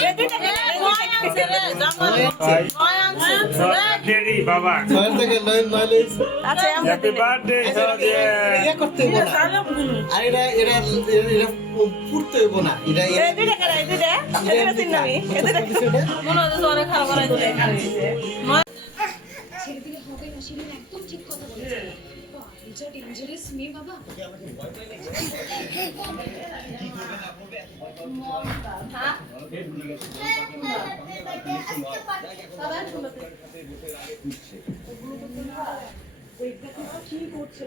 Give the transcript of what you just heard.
এই দুইটা মনে হচ্ছে অনেক খারাপ দিলে হবে একদম ঠিক কথা বলেছে। বাহ, যা ডেঞ্জারাস মেয়ে বাবা। Happy birthday.